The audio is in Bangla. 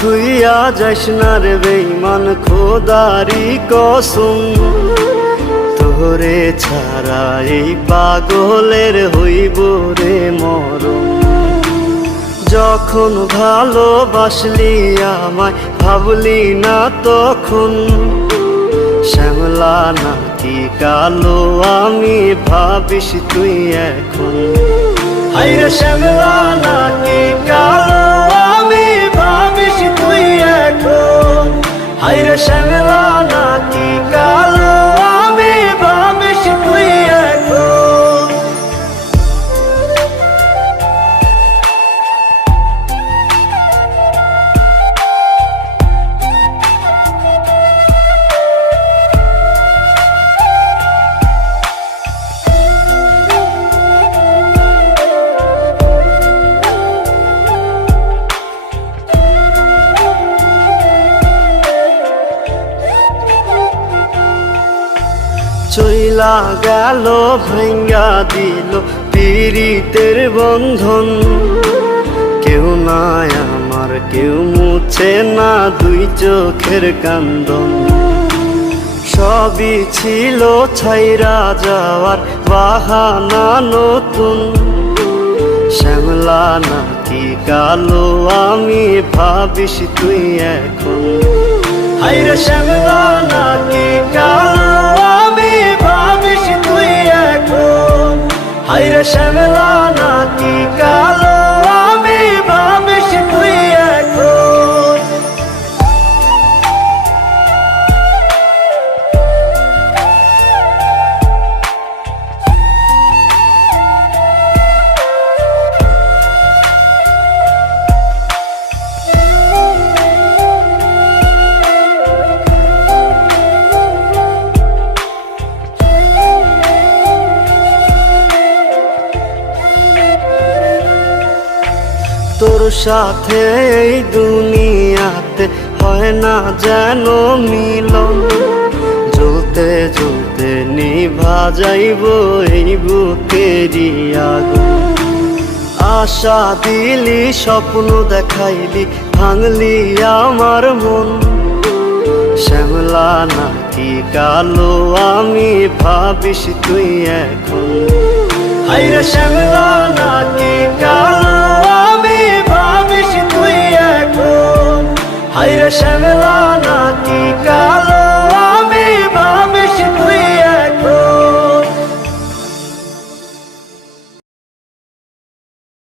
থুইয়া যাস না রে বেঈমান খোদারি কসম, তোরে ছাড়া এই পাগলের হইব রে মরণ। যখন ভালোবাসলি আমায় ভাবলি না তখন, শ্যামলা নাকি কালো আমি ভাবিস তুই এখন। হায়রে শ্যামলা নাকি কালো আমি ভাবিস তুই এখন। হায়রে শ্যামলা নাকি কালো আমি ভাবিস তুই এখন। চইলা গেল ভাঙ্গা দিল পীড়িতের বন্ধন, কেউ নাই আমার কেউ মুছে না দুই চোখের কান্দন। সবই ছিল ছাইরা যাওয়ার বাহানা নতুন, শ্যামলা নাকি কালো আমি ভাবিস তুই এখন। হায়রে শ্যামলা নাকি কালো আমি ভাবিস তুই এখন। হায়রে শ্যামলা নাকি কালো আমি ভাবিস তুই এখন। তোর সাথে এই দুনিয়াতে হয় না যেন মিলন, জ্বলতে জ্বলতে নিভা যাইব এই বুকেরই আগুন। আশা দিলি স্বপ্ন দেখাইলি ভাঙলি আমার মন, শ্যামলা নাকি কালো আমি ভাবিস তুই এখন। হায়রে শ্যামলা নাকি কালো আমি ভাবিস তুই এখন। হায়রে শ্যামলা নাকি কালো